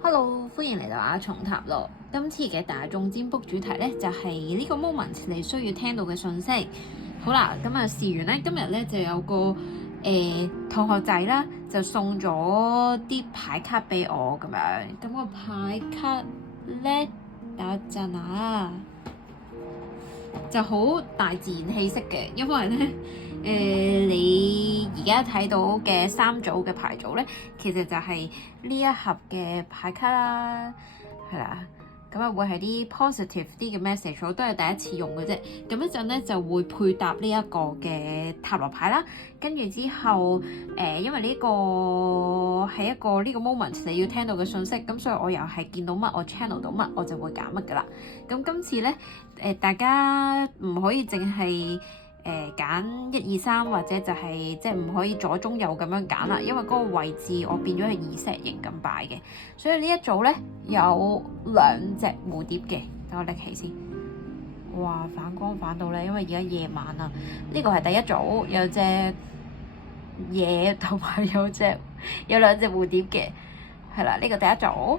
Hello，歡迎嚟到阿松塔羅。今次嘅大眾占卜主題咧就係呢個 moment 你需要聽到嘅信息。好啦，咁啊事緣咧，今日咧就有個同學仔啦，就送咗啲牌卡俾我咁樣。咁個牌卡咧，等一陣啊，就好大自然氣息嘅，因為咧你而家睇到嘅三組嘅牌組咧，其實就係呢一盒嘅牌卡啦，係啦，咁啊會係啲 positive 啲嘅 message，我都係第一次用嘅啫。咁一陣咧就會配搭呢一個嘅塔羅牌啦，跟住之後因為呢個係一個呢個 moment 你要聽到嘅信息，咁所以我又係見到乜我 channel 到乜我就會揀乜噶啦。咁今次咧大家唔可以淨係揀1、2、3，或者就係即係唔可以左中右咁樣揀啦，因為嗰個位置我變咗係以石型咁擺嘅，所以呢一組咧有2隻蝴蝶嘅，等我拎起先。哇，反光反到咧，因為而家夜晚啊。呢個係第一組，有隻嘢同埋有2隻蝴蝶嘅，係啦，呢個第一組。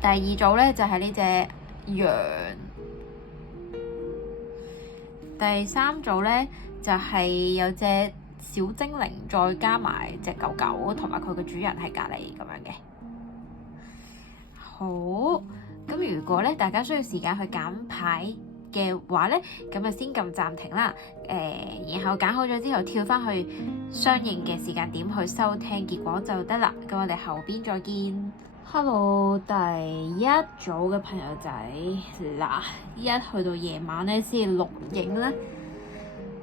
第二組咧就係呢隻羊。第三組咧就係有隻小精靈，再加埋隻狗狗，同埋佢嘅主人喺隔離咁樣嘅。好，咁如果咧大家需要時間去揀牌嘅話咧，咁就先撳暫停啦。然後揀好咗之後，跳翻去相應嘅時間點去收聽結果就得啦。咁我哋後邊再見。Hello，第一組嘅朋友仔，嗱，一去到夜晚咧先錄影咧，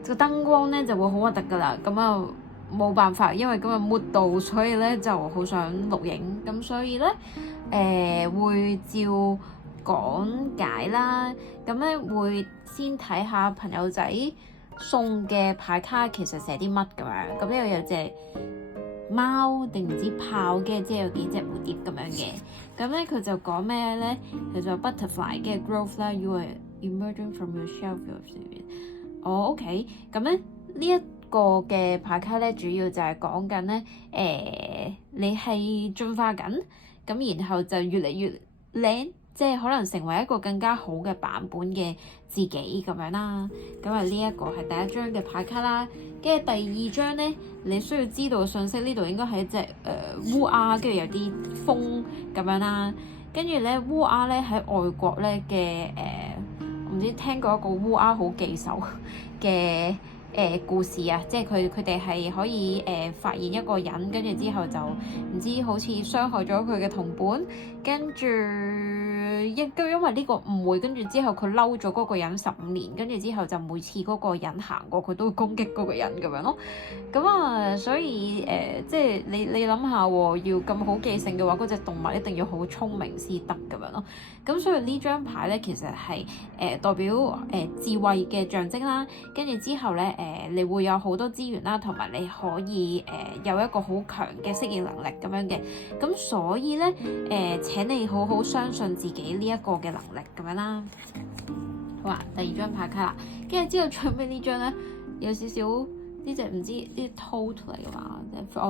個燈光咧就會好核突噶啦。咁啊冇辦法，因為今日 mood 到，所以咧就好想錄影。咁所以咧會照講解啦。咁咧會先睇下朋友仔送嘅牌卡其實寫啲乜咁樣。咁呢度有隻貓定唔知豹嘅，即係有幾隻蝴蝶咁樣嘅。咁咧佢就講咩咧？佢就 butterfly 嘅 growth 啦，you are emerging from your shell of spirit。OK。咁咧呢一個嘅牌卡咧，主要就係講緊咧，你係進化緊，咁然後就越嚟越靚，即係可能成為一個更加好嘅版本嘅自己咁樣啦。咁啊呢一個係第一張嘅牌卡啦。跟住第二張咧，你需要知道嘅信息，呢度應該係一隻烏鴉，跟住有啲風咁樣啦。跟住咧烏鴉咧喺外國咧嘅唔知聽過一個烏鴉好記仇嘅故事啊，即係佢哋係可以發現一個人，跟住之後就唔知好似傷害咗佢嘅同伴，跟住都因為呢個誤會，跟住之後佢嬲咗嗰個人15年，跟住之後就每次嗰個人行過佢都會攻擊嗰個人咁樣咯。咁啊，所以即係你諗下喎，要咁好記性嘅話，嗰隻動物一定要好聰明先得咁樣咯。咁所以呢張牌咧，其實係代表智慧嘅象徵啦。跟住之後咧你會有好多資源啦，同埋你可以有一個好強嘅適應能力咁樣嘅。咁所以咧請你好好相信自己呢一個嘅能力咁樣啦。好啊，第二張牌卡啦，跟住之後最尾呢張咧有少少呢隻唔知啲 toad 嚟嘅嘛，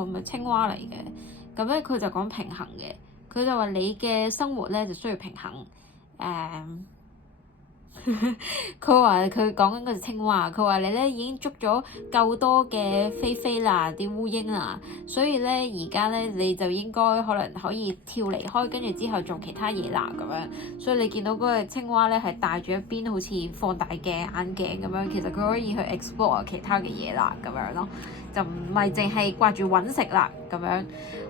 唔係青蛙嚟嘅。咁咧佢就講平衡嘅，佢就話你嘅生活咧就需要平衡。佢話佢講緊嗰隻青蛙，佢話你咧已經捉咗夠多嘅飛啦，啲烏蠅啦，所以咧而家咧你就應該可能可以跳離開，跟住之後做其他嘢啦咁樣。所以你見到嗰個青蛙咧係戴住一邊好似放大鏡眼鏡咁樣，其實佢可以去 explore 其他嘅嘢啦咁樣咯，就唔係淨係掛住揾食啦咁樣。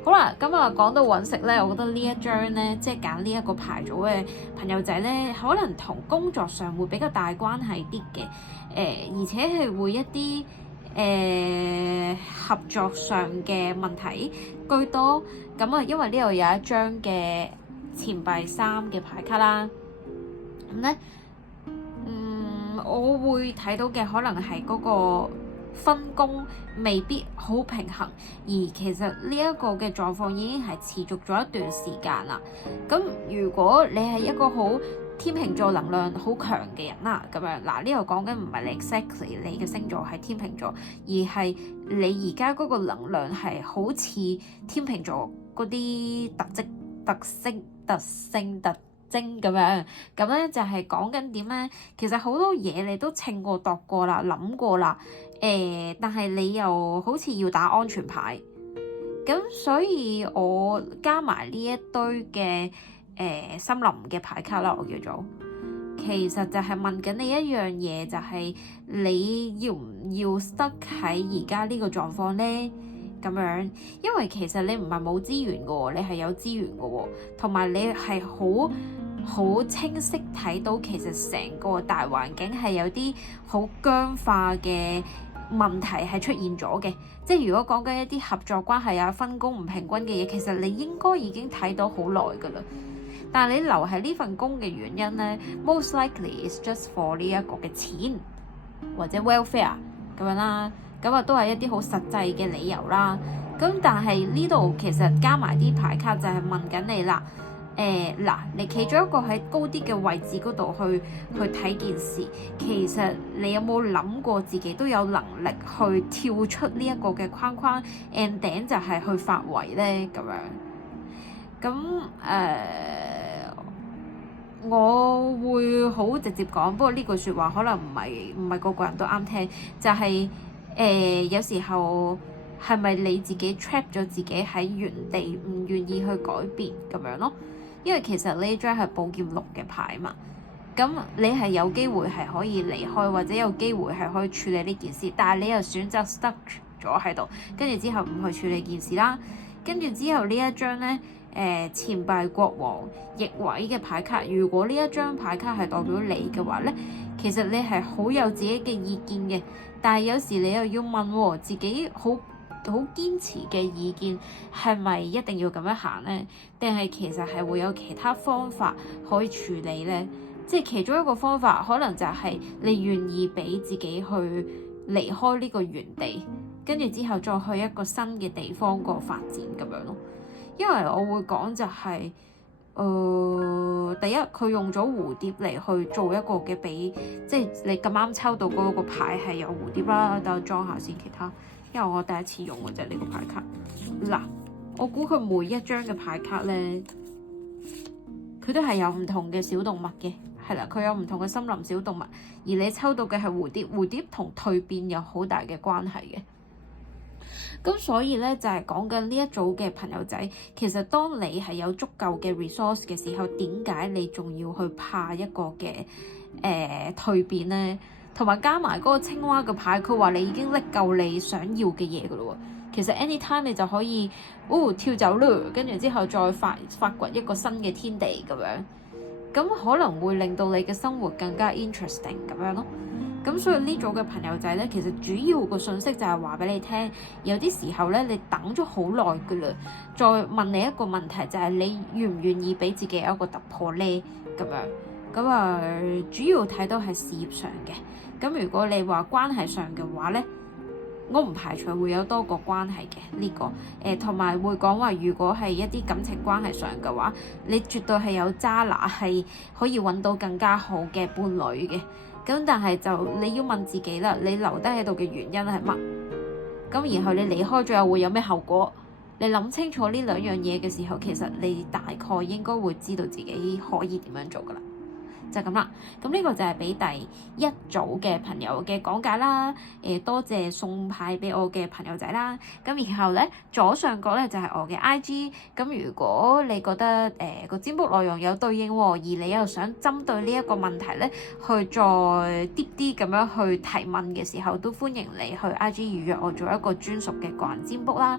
好啦，咁啊講到揾食咧，我覺得呢一張咧，即係揀呢一個牌組嘅朋友仔咧，可能同工作上會比較大關係啲嘅，而且係會一啲合作上嘅問題居多。咁啊，因為呢度有一張嘅錢幣3嘅牌卡啦，咁咧，我會睇到嘅可能係嗰個分工未必好平衡，而其實呢一個嘅狀況已經係持續咗一段時間啦。咁如果你係一個好天秤座能量好強嘅人啦，咁樣嗱，呢度講緊唔係你 exactly 你嘅星座係天秤座，而係你而家嗰個能量係好似天秤座嗰啲特性特徵咁樣，咁咧就係講緊點咧？其實好多嘢你都稱過度過啦，諗過啦，但係你又好似要打安全牌，咁所以我加埋呢一堆嘅森林嘅牌卡啦，我叫做，其實就係問緊你一樣嘢，就係你要唔要 stuck 喺而家呢個狀況咧？咁樣，因為其實你唔係冇資源嘅喎，你係有資源嘅喎，同埋你係好清晰睇到其實成個大環境係有啲好僵化嘅問題係出現咗嘅。即係如果講緊一啲合作關係啊、分工唔平均嘅嘢，其實你應該已經睇到好耐㗎啦。但係你留喺呢份工嘅原因咧，most likely is just for 呢一個嘅錢或者 welfare 咁樣啦。咁啊，都係一啲好實際嘅理由啦。咁但係呢度其實加埋啲牌卡就係問緊你啦。嗱，你企咗一個喺高啲嘅位置嗰度去睇件事，其實你有冇諗過自己都有能力去跳出呢一個嘅框框 and then 就係去發圍咧咁樣。咁我會好直接講，不過呢句説話可能唔係個個人都啱聽，就係有時候係咪你自己 trap 咗自己喺原地，唔願意去改變咁樣咯？因為其實呢張係寶劍六嘅牌嘛，咁你係有機會係可以離開，或者有機會係可以處理呢件事，但係你又選擇 stuck 咗喺度，跟住之後唔去處理件事啦。跟住之後呢一張咧，錢幣國王逆位嘅牌卡，如果呢一張牌卡係代表你嘅話咧，其實你係好有自己嘅意見嘅，但係有時你又要問自己好堅持嘅意見係咪一定要咁樣行呢？定係其實係會有其他方法可以處理呢？即係其中一個方法，可能就係你願意俾自己去離開呢個原地，跟住之後再去一個新嘅地方個發展咁樣咯。因為我會講就係，第一佢用咗蝴蝶嚟去做一個嘅比，即係你咁啱抽到嗰個牌係有蝴蝶啦。等我裝下先其他。因為我第一次用嘅啫呢個牌卡，嗱，我估佢每一張嘅牌卡咧，佢都係有唔同嘅小動物嘅，係啦，佢有唔同嘅森林小動物，而你抽到嘅係蝴蝶，蝴蝶同蛻變有好大嘅關係嘅。咁所以咧就係講緊呢一組嘅朋友仔，其實當你係有足夠嘅 resource 嘅時候，點解你仲要去怕一個嘅蛻變咧？同埋加埋嗰個青蛙嘅牌，佢話你已經拎夠你想要嘅嘢噶咯喎。其實 anytime 你就可以跳走啦，跟住之後再發掘一個新嘅天地咁樣，咁可能會令到你嘅生活更加 interesting 咁樣咯。咁所以呢組嘅朋友仔咧，其實主要個信息就係話俾你聽，有啲時候咧你等咗好耐噶啦，再問你一個問題就係你願唔願意俾自己有一個突破咧咁樣。咁主要睇到係事業上嘅。咁如果你話關係上嘅話咧，我唔排除會有多個關係嘅呢個，同埋會講話，如果係一啲感情關係上嘅話，你絕對係有渣拿係可以揾到更加好嘅伴侶嘅。咁但係就你要問自己啦，你留低喺度嘅原因係乜？咁然後你離開咗又會有咩後果？你諗清楚呢兩樣嘢嘅時候，其實你大概應該會知道自己可以點樣做噶啦。就咁啦，咁呢個就係俾第一組嘅朋友嘅講解啦。多謝送牌俾我嘅朋友仔啦。咁然後咧，左上角咧就係我嘅 IG。咁如果你覺得個占卜內容有對應，而你又想針對呢一個問題咧，去再 deep 啲咁樣去提問嘅時候，都歡迎你去 IG 預約我做一個專屬嘅個人占卜啦。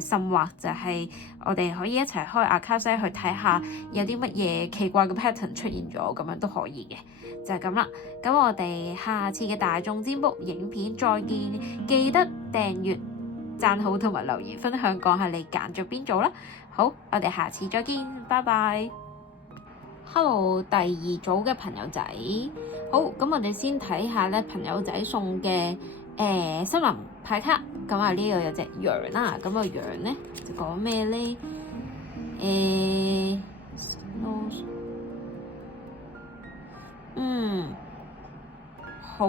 甚或就係我哋可以一齊開 account 去睇下有啲乜嘢奇怪嘅 pattern 出現咗咁樣。都可以嘅，就係咁啦。咁我哋下次嘅大眾占卜影片再見，記得訂閱、讚好同埋留言分享，講下你揀咗邊組啦。好，我哋下次再見，拜拜。Hello， 第二組嘅朋友仔，好，咁我哋先睇下咧朋友仔送嘅森林牌卡。咁啊呢度有隻羊啦，咁個羊咧就講咩咧？好，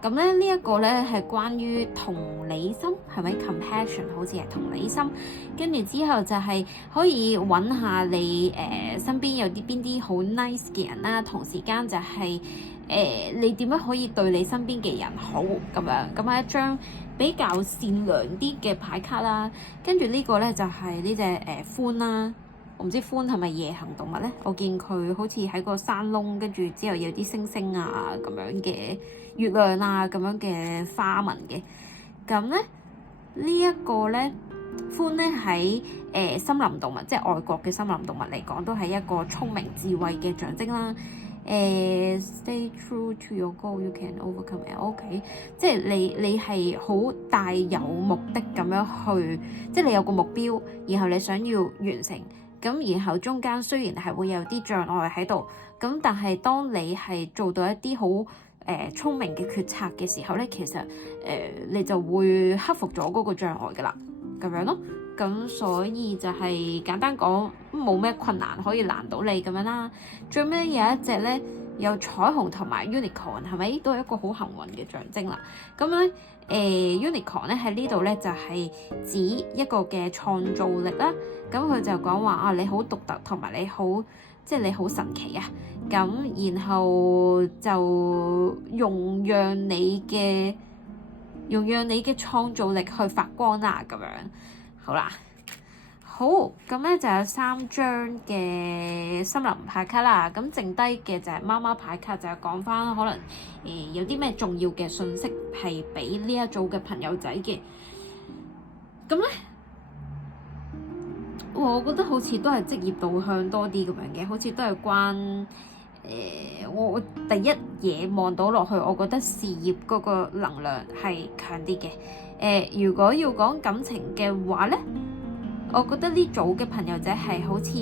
咁咁咧呢一個咧係關於同理心，係咪 compassion？ 好似係同理心。跟住之後就係可以揾下你身邊有邊啲好 nice 嘅人啦，同時間就係你點樣可以對你身邊嘅人好咁樣。咁係一張比較善良啲嘅牌卡啦。跟住呢個咧就係呢隻獾啦。我唔知獾係咪夜行動物咧？我見佢好似喺個山窿，跟住之後有啲星星啊咁樣嘅月亮啊咁樣嘅花紋嘅。咁咧呢一個咧獾咧喺森林動物，即係外國嘅森林動物嚟講，都係一個聰明智慧嘅象徵啦。Stay true to your goal, you can overcome it. OK， 即係你係好大有目的咁樣去，即係你有個目標，然後你想要完成。咁然後中間雖然係會有啲障礙喺度，咁但係當你係做到一啲好聰明嘅決策嘅時候咧，其實你就會克服咗嗰個障礙噶啦，咁樣咯。咁所以就係簡單講，冇咩困難可以難到你咁樣啦。最尾有一隻咧，有彩虹同埋 unicorn， 係咪都係一個好幸運嘅象徵啦？咁咧unicorn 咧喺呢度咧就係指一個嘅創造力啦。咁佢就講話啊，你好獨特，同埋你好即係你好神奇啊。咁然後就容讓你嘅創造力去發光啦，咁樣好啦。好，咁咧就有3張嘅森林牌卡啦。咁剩低嘅就係媽媽牌卡，就係講翻可能有啲咩重要嘅信息係俾呢一組嘅朋友仔嘅。咁咧，我覺得好似都係職業導向多啲咁樣嘅，好似都係關我第一嘢望到落去，我覺得事業嗰個能量係強啲嘅。如果要講感情嘅話咧，我覺得呢組嘅朋友仔係好似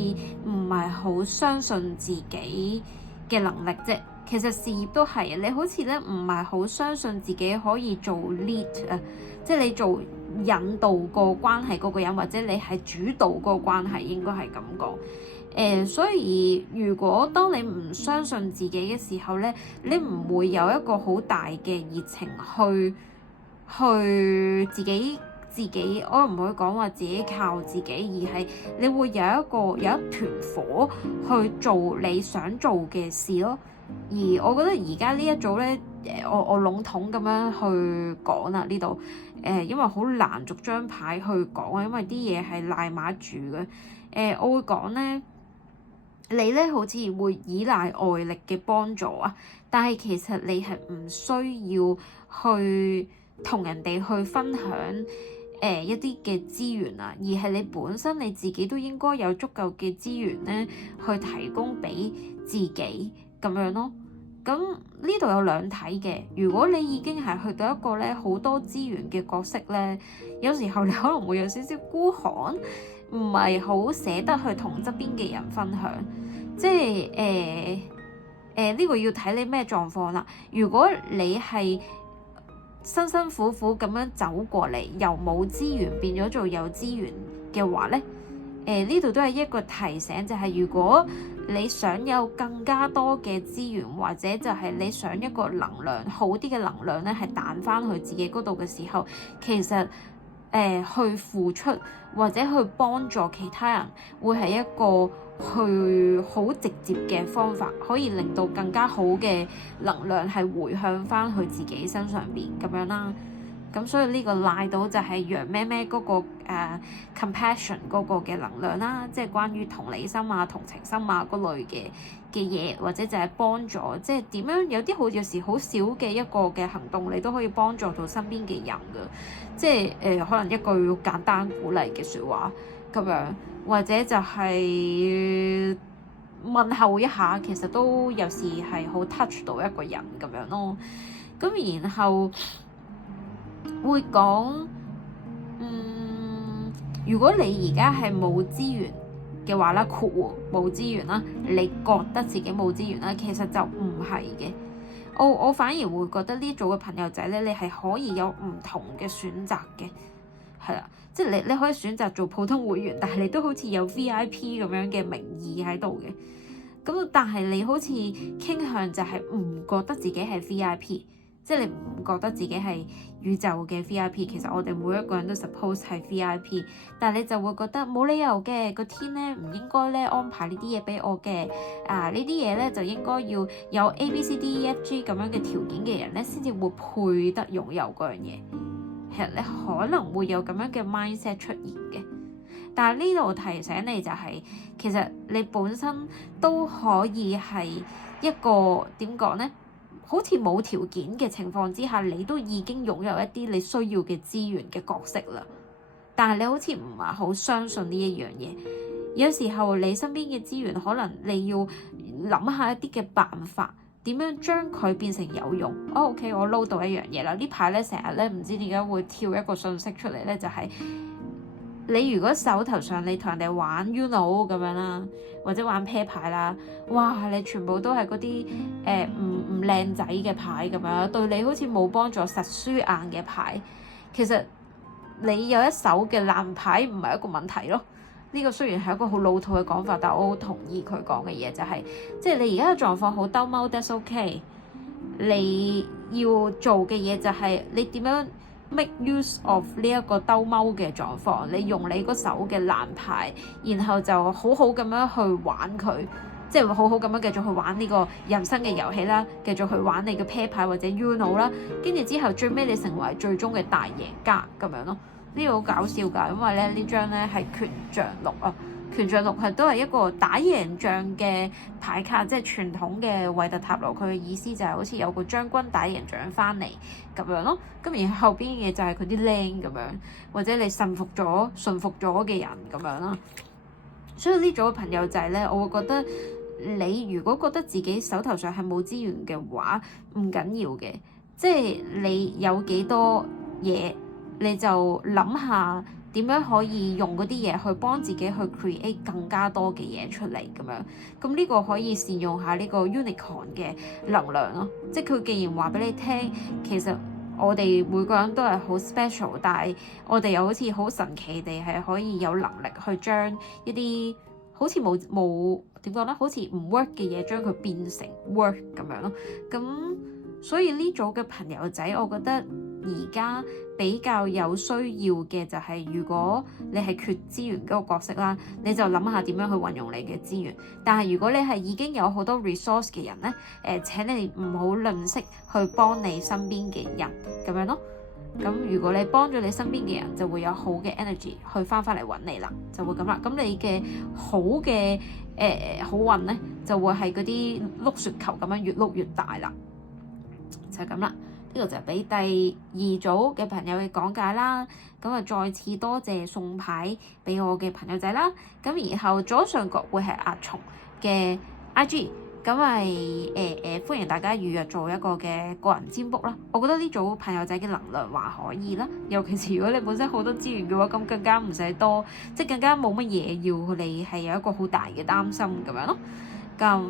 唔係好相信自己嘅能力啫。其實事業都係，你好似咧唔係好相信自己可以做 lead 啊，即係你做引導個關係嗰個人，或者你係主導個關係，應該係咁講。所以如果當你唔相信自己嘅時候咧，你唔會有一個好大嘅熱情去自己，我唔會講話自己靠自己，而係你會有一團火去做你想做嘅事咯。而我覺得而家呢一組咧，我籠統咁樣去講啦呢度，因為好難逐張牌去講啊，因為啲嘢係賴埋住嘅。我會講咧，你咧好似會依賴外力嘅幫助啊，但係其實你係唔需要去同人哋去分享一啲嘅資源啊，而係你本身你自己都應該有足夠嘅資源咧，去提供俾自己咁樣咯。咁呢度有兩睇嘅，如果你已經係去到一個咧好多資源嘅角色咧，有時候你可能會有少少孤寒，唔係好捨得去同側邊嘅人分享，即係呢個要睇你咩狀況啦。如果你係辛辛苦苦咁樣走過嚟，由冇資源變咗做有資源嘅話咧，呢度都係一個提醒，就係如果你想有更加多嘅資源，或者就係你想一個能量好啲嘅能量咧，係彈翻去自己嗰度嘅時候，其實去付出或者去幫助其他人，會係一個去好直接嘅方法，可以令到更加好嘅能量係回向翻去自己身上邊咁樣啦。咁所以呢個賴到就係楊咩咩嗰個compassion 嗰個嘅能量啦，即係關於同理心啊、同情心啊嗰類嘅嘢，或者就係幫助，即係點樣有啲有時好少嘅一個嘅行動，你都可以幫助到身邊嘅人㗎，即係可能一句簡單鼓勵嘅説話咁樣，或者就係問候一下，其實都有時係好 touch 到一個人咁樣咯。咁然後會講，如果你而家係冇資源嘅話啦，冇資源啦，你覺得自己冇資源啦，其實就唔係嘅。我反而會覺得呢組嘅朋友仔咧，你係可以有唔同嘅選擇嘅，係啦，即係你可以選擇做普通會員，但係你都好似有 VIP 咁樣嘅名義喺度嘅。咁但係你好似傾向就係唔覺得自己係 VIP，即係你唔覺得自己係宇宙嘅 VIP， 其實我哋每一個人都 suppose 係 VIP， 但係你就會覺得冇理由嘅，個天咧唔應該咧安排呢啲嘢俾我嘅，呢啲嘢咧就應該要有 ABCDEFG 咁樣嘅條件嘅人咧先至會配得擁有嗰樣嘢。其實你可能會有咁樣嘅 mindset 出現嘅，但係呢度提醒你就係，其實你本身都可以係一個點講咧？好似冇條件嘅情況之下，你都已經擁有一啲你需要嘅資源嘅角色啦。但係你好似唔係好相信呢一樣嘢。有時候你身邊嘅資源，可能你要諗下一啲嘅辦法，點樣將佢變成有用。OK， 我撈到一樣嘢啦。呢排咧成日咧唔知點解會跳一個信息出嚟咧，就係你如果手頭上你同人哋玩 Uno 咁樣啦，或者玩啤牌啦，哇！你全部都係嗰啲唔靚仔嘅牌咁樣，對你好似冇幫助，實輸硬嘅牌。其實你有一手嘅爛牌唔係一個問題咯。呢個雖然係一個好老土嘅講法，但我好同意佢講嘅嘢，就係即係你而家嘅狀況好兜踎 that's OK。你要做嘅嘢就係你點樣make use of 呢一個兜踎嘅狀況，你用你嗰手嘅爛牌，然後就好好咁樣去玩佢，即係好好咁樣繼續去玩呢個人生嘅遊戲啦，繼續去玩你嘅啤牌或者 Uno 啦，跟住之後最尾你成為最終嘅大贏家咁樣咯。呢個好搞笑㗎，因為咧呢張咧係權杖六啊。權杖六都係一個打贏仗嘅牌卡，即係傳統嘅韋特塔羅，佢嘅意思就係好似有個將軍打贏仗翻嚟咁樣咯。咁然後後邊嘅嘢就係佢啲靚咁樣，或者你順服咗嘅人咁樣啦。所以呢組嘅朋友仔咧，我會覺得你如果覺得自己手頭上係冇資源嘅話，唔緊要嘅，即係你有幾多嘢，你就諗下點樣可以用嗰啲嘢去幫自己去 create 更加多嘅嘢出嚟咁樣。咁呢個可以善用下呢個 unicorn 嘅能量咯。即係佢既然話俾你聽，其實我哋每個人都係好 special， 但係我哋又好似好神奇地係可以有能力去將一啲好似冇點講咧，好似唔 work 嘅嘢，將佢變成 work 咁樣咯。咁所以呢組嘅朋友仔，我覺得而家比較有需要嘅就係，如果你係缺資源嗰個角色啦，你就諗下點樣去運用你嘅資源。但係如果你係已經有好多 resource 嘅人咧，請你唔好吝嗇去幫你身邊嘅人咁樣咯。咁如果你幫咗你身邊嘅人，就會有好嘅 energy 去翻嚟揾你啦，就會咁啦。咁你嘅好嘅好運咧，就會係嗰啲碌雪球咁樣越碌越大啦，就係咁啦。呢個就係俾第二組嘅朋友嘅講解啦。咁啊，再次多謝送牌俾我嘅朋友仔啦。咁然後左上角會係阿松嘅 IG， 咁係歡迎大家預約做一個嘅個人占卜啦。我覺得呢組朋友仔嘅能量還可以啦，尤其是如果你本身好多資源嘅話，咁更加唔使多，即係更加冇乜嘢要你係有一個好大嘅擔心咁樣咯。咁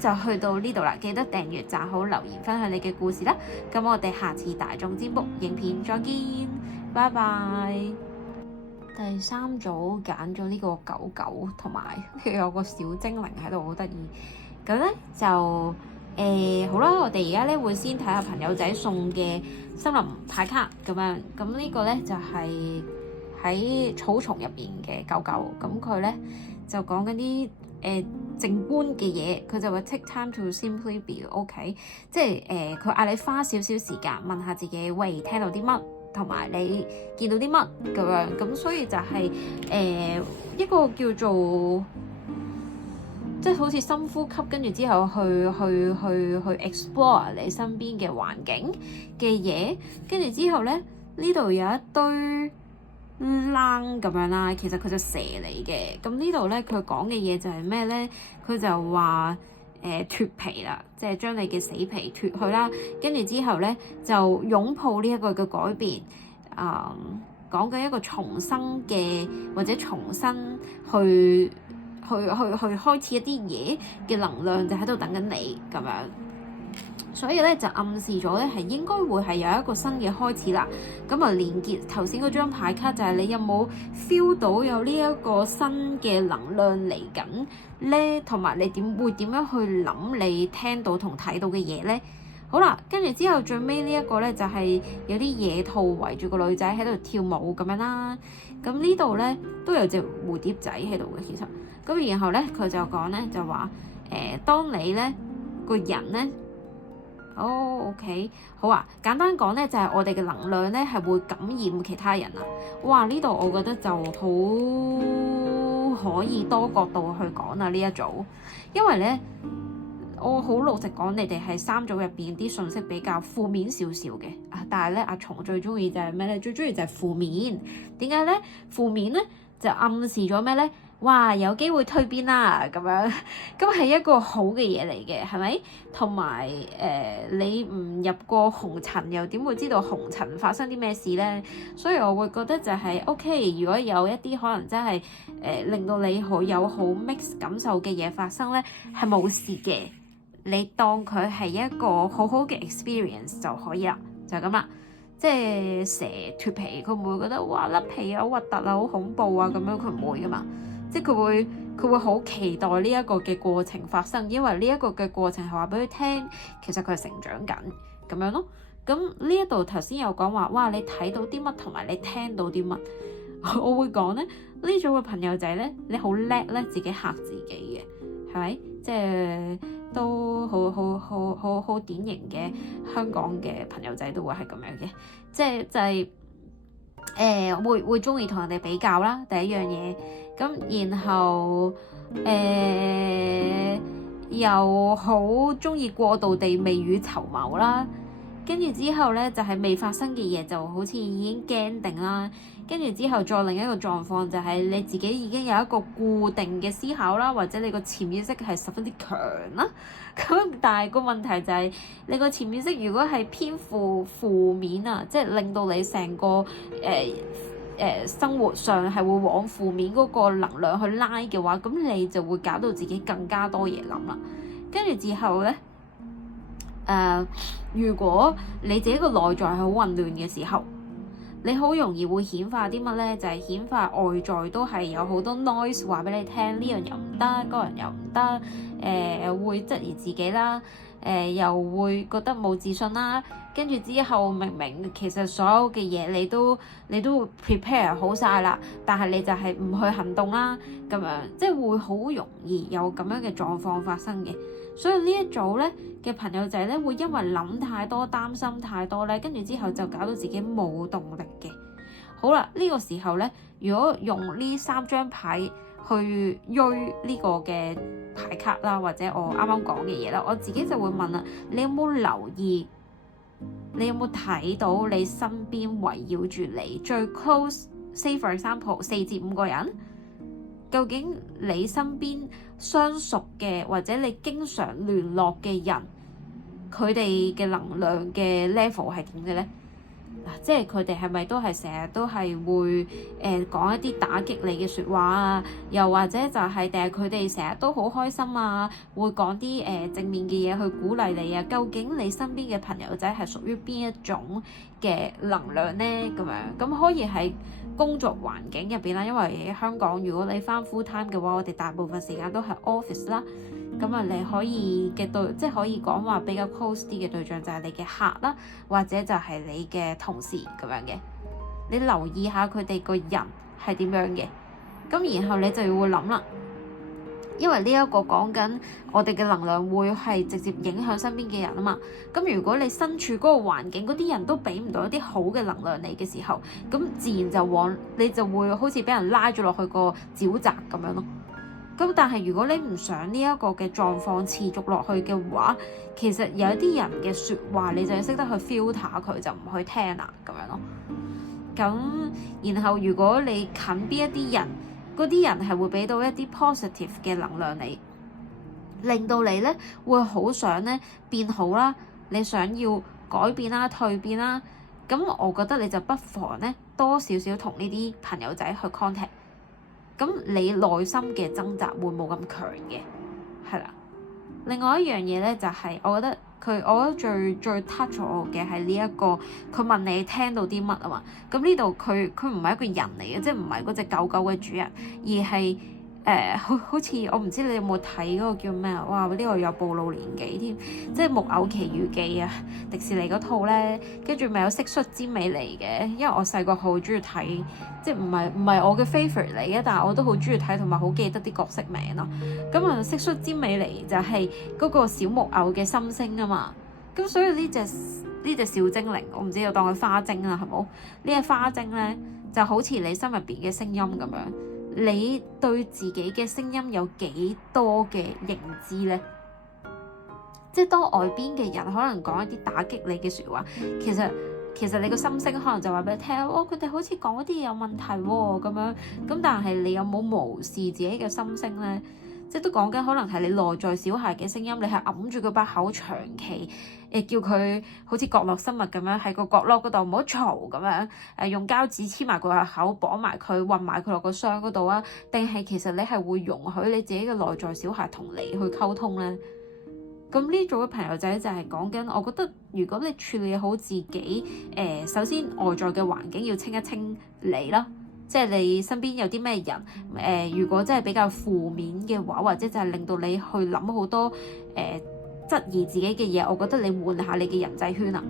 就去到呢度啦，記得訂閱、讚好、留言、分享你嘅故事啦。咁我哋下次大眾占卜影片再見，拜拜。第三組揀咗呢個狗狗，同埋佢有個小精靈喺度，好得意。咁咧就好啦，我哋而家咧會先睇下朋友仔送嘅森林牌卡咁樣。咁呢個咧就係喺草叢入邊嘅狗狗，咁佢咧就講緊啲靜觀嘅嘢，佢就話 take time to simply be OK， 即係佢嗌你花少少時間問下自己，喂，聽到啲乜，同埋你見到啲乜咁樣，咁所以就係一個叫做即係好似深呼吸，跟住之後去 explore 你身邊嘅環境嘅嘢，跟住之後咧呢度有一堆冷咁樣啦，其實佢就蛇嚟嘅。咁呢度咧佢講嘅嘢就係咩咧？佢就話脫皮啦，即係將你嘅死皮脫去啦，跟住之後咧就擁抱呢一個嘅改變。講緊一個重生嘅或者重新去開始一啲嘢嘅能量，就喺度等緊你咁樣。所以咧就暗示咗咧係應該會係有一個新嘅開始啦。咁啊連結頭先嗰張牌卡，就係你有冇 feel 到有呢一個新嘅能量嚟緊咧？同埋你會點樣去諗你聽到同睇到嘅嘢咧？好啦，跟住之後最尾呢一個咧就係有啲野兔圍住個女仔喺度跳舞咁樣啦。咁呢度咧都有隻蝴蝶仔喺度嘅，其實。咁然後咧佢就講咧就話當你咧個人咧OK 好啊，簡單講咧就係我哋嘅能量咧係會感染其他人啊。哇！呢度我覺得就好可以多角度去講啊呢一組，因為咧我好老實講，你哋係三組入邊啲信息比較負面少少嘅啊，但係咧阿松最中意就係咩咧？最中意就係負面。點解咧？負面咧就暗示咗咩咧？哇！有機會蛻變啦咁樣，咁係一個好嘅嘢嚟嘅，係咪？同埋你唔入過紅塵，又點會知道紅塵發生啲咩事咧？所以我會覺得就係 OK，如果有一啲可能真係令到你有好 mix 感受嘅嘢發生咧，係冇事嘅。你當佢係一個好好嘅 experience 就可以啦，就係咁啦。即係蛇脫皮，佢唔會覺得哇甩皮啊好核突啊好恐怖啊咁樣，佢唔會噶嘛。即係佢會好期待呢一個嘅過程發生，因為呢一個嘅過程係話俾佢聽，其實佢係成長緊咁樣咯。咁呢一度頭先有講話，哇！你睇到啲乜同埋你聽到啲乜，我會講咧呢組嘅朋友仔咧，你好叻咧自己嚇自己嘅，係咪？即係都好典型嘅香港嘅朋友仔都會係咁樣嘅，即係就係會中意同人哋比較啦，第一樣嘢。咁然後又好中意過度地未雨綢繆啦，跟住之後咧就係未發生嘅嘢就好似已經驚定啦，跟住之後再另一個狀況就係你自己已經有一個固定嘅思考啦，或者你個潛意識係十分之強啦。咁但係個問題就係你個潛意識如果係偏負面啊，即係令到你成個生活上係會往負面嗰個能量去拉嘅話，咁你就會搞到自己更加多嘢諗啦。跟住之後咧，如果你自己個內在係好混亂嘅時候，你好容易會顯化啲乜咧？就係顯化外在都係有好多 noise 話俾你聽，呢樣又唔得，嗰樣又唔得，會質疑自己啦，又會覺得冇自信啦。跟住之後，明明其實所有嘅嘢你都 prepare 好晒啦，但係你就係唔去行動啦，咁樣即係會好容易有咁樣嘅狀況發生嘅。所以呢一組咧嘅朋友仔咧，會因為諗太多、擔心太多咧，跟住之後就搞到自己冇動力嘅。好啦，呢個時候咧，如果用呢三張牌去追呢個嘅牌卡啦，或者我啱啱講嘅嘢啦，我自己就會問啦：你有冇留意？你有冇睇到你身邊圍繞住你最 close，say for example 4至5個人？究竟你身邊相熟嘅或者你經常聯絡嘅人，佢哋嘅能量嘅 level 係點嘅咧？即係佢哋係咪都係成日都係會講一啲打擊你嘅説話啊？又或者就係定係佢哋成日都好開心啊？會講啲正面嘅嘢去鼓勵你啊？究竟你身邊嘅朋友仔係屬於邊一種嘅能量咧？咁樣咁可以喺工作環境入邊啦，因為香港如果你返 full time 嘅話，我哋大部分時間都係 office 啦。咁啊，你可以嘅即係可以講話比較 close 啲嘅對象就係你嘅客啦，或者就係你嘅同事咁樣嘅。你留意下佢哋個人係點樣嘅，咁然後你就會諗啦，因為呢一個講緊我哋嘅能量會係直接影響身邊嘅人啊嘛。咁如果你身處嗰個環境，嗰啲人都俾唔到一啲好嘅能量你嘅時候，咁自然你就會好似俾人拉咗落去個沼澤咁樣咯。咁但係如果你唔想呢一個嘅狀況持續落去嘅話，其實有一啲人嘅説話你就要識得去 filter 佢，就唔去聽啦咁樣咯。咁然後如果你近邊一啲人，嗰啲人係會俾到一啲 positive 嘅能量你，令到你咧會好想咧變好啦，你想要改變啦、蛻變啦，咁我覺得你就不妨咧多少少同呢啲朋友仔去 contact。咁你內心嘅掙扎會冇咁強嘅，係啦。另外一樣嘢咧就係，我覺得最 touch 我嘅係呢一個，佢問你聽到啲乜啊嘛。咁呢度佢唔係一個人嚟嘅，即係唔係嗰隻狗狗嘅主人，而係好似我唔知你有冇睇嗰個叫咩啊？哇！呢個有暴露年紀添，即係《木偶奇遇記》啊，迪士尼嗰套咧，跟住咪有蟋蟀之美嚟嘅。因為我細個好中意睇，即係唔係我嘅 favourite 嚟嘅，但係我都好中意睇同埋好記得啲角色名咯。咁啊，蟋蟀之美嚟就係嗰個小木偶嘅心聲啊嘛。咁所以呢隻小精靈，我唔知我當佢花精啦，係冇？呢隻花精咧就好似你心入邊嘅聲音咁樣。你對自己嘅聲音有幾多嘅認知呢？即係當外邊嘅人可能講一啲打擊你嘅説話，其實你個心聲可能就話俾你聽，佢哋好似講嗰啲嘢有問題喎咁樣。咁但係你有冇無視自己嘅心聲呢？即係都講緊可能係你內在小孩嘅聲音，你係揞住佢把口長期叫佢好似角落生物咁樣喺個角落嗰度唔好嘈咁樣，用膠紙黐埋佢個口，綁埋佢，韞埋佢落個箱嗰度啊？定係其實你係會容許你自己嘅內在小孩同你去溝通咧？咁呢組嘅朋友仔就係講緊，我覺得如果你處理好自己，首先外在嘅環境要清一清你啦。即係你身邊有啲咩人，如果真係比較負面嘅話，或者就係令到你去諗好多質疑自己嘅嘢，我覺得你換下你嘅人際圈啊。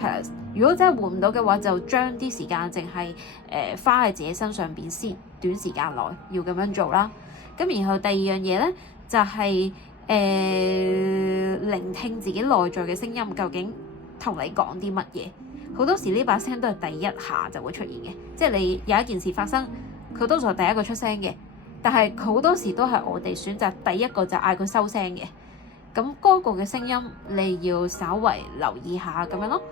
係啦，如果真係換唔到嘅話，就將啲時間淨係花喺自己身上邊先，短時間內要咁樣做啦。咁然後第二樣嘢咧，就係聆聽自己內在嘅聲音，究竟同你講啲乜嘢？好多時呢把聲都係第一下就會出現嘅，即係你有一件事發生，佢多數係第一個出聲嘅，但係好多時都係我哋選擇第一個就嗌佢收聲嘅。咁嗰個嘅聲音你要稍為留意下咁樣咯，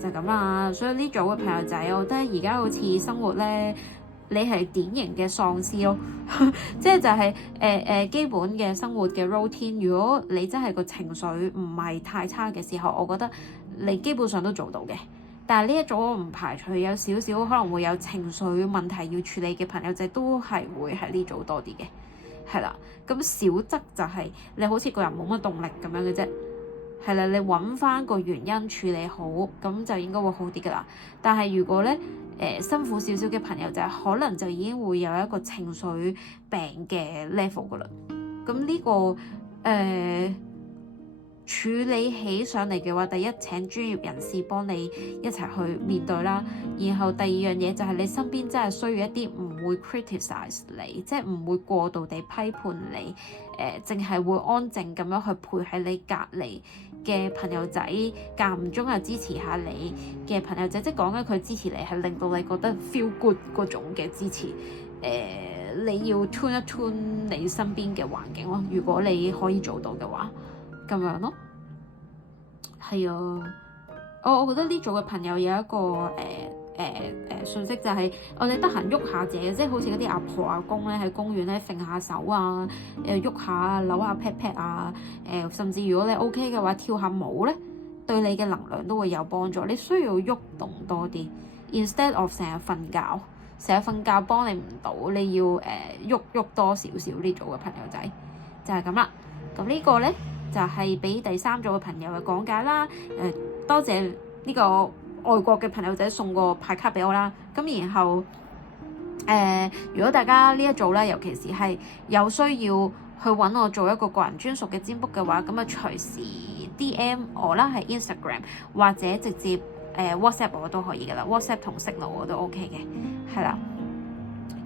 就咁啦。所以呢組嘅朋友仔，我覺得而家好似生活咧，你係典型嘅喪屍咯，即係就係基本嘅生活嘅 routine。如果你真係個情緒唔係太差嘅時候，我覺得你基本上都做到嘅。但係呢一組我唔排除有少少可能會有情緒問題要處理嘅朋友仔，都係會喺呢組多啲嘅，係啦。咁小則就係你好似個人冇乜動力咁樣嘅啫，係啦。你揾翻個原因處理好，咁就應該會好啲噶啦。但係如果咧辛苦少少嘅朋友仔，可能就已經會有一個情緒病嘅 level 噶啦。咁呢個處理起上嚟嘅話，第一請專業人士幫你一齊去面對啦。然後第二樣嘢就係你身邊真係需要一啲唔會 criticize 你，即係唔會過度地批判你，淨係會安靜咁樣去陪喺你隔離嘅朋友仔，間唔中又支持下你嘅朋友仔，即係講緊佢支持你係令到你覺得 feel good 嗰種嘅支持。你要 tune 一 tune 你身邊嘅環境咯，如果你可以做到嘅話。咁樣咯，係啊，我覺得呢組嘅朋友有一個訊息就係我哋得閒喐下自己，即係好似嗰啲阿婆阿公咧喺公園咧揈下手啊，喐下扭下 pat pat 啊，甚至如果你 OK 嘅話跳下舞咧，對你嘅能量都會有幫助。你需要喐動多啲 ，instead of 成日瞓覺，成日瞓覺幫你唔到，你要喐多少少呢組嘅朋友仔就係咁啦。咁呢個咧就係俾第三組嘅朋友嘅講解啦。多謝呢個外國嘅朋友仔送個牌卡俾我啦。咁然後如果大家呢一組咧，尤其是係有需要去揾我做一個個人專屬嘅占卜嘅話，咁啊隨時 DM 我啦，係 Instagram 或者直接WhatsApp 我都可以噶啦。WhatsApp 同 Signal 我都 OK 嘅，係啦。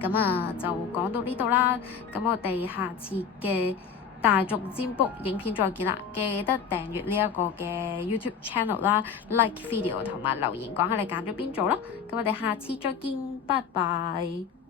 咁啊就講到呢度啦。咁我哋下次嘅大眾占卜影片再見啦，記得訂閱呢一個嘅 YouTube channel 啦 ，like video 同埋留言講下你揀咗邊組啦。咁我哋下次再見，拜拜。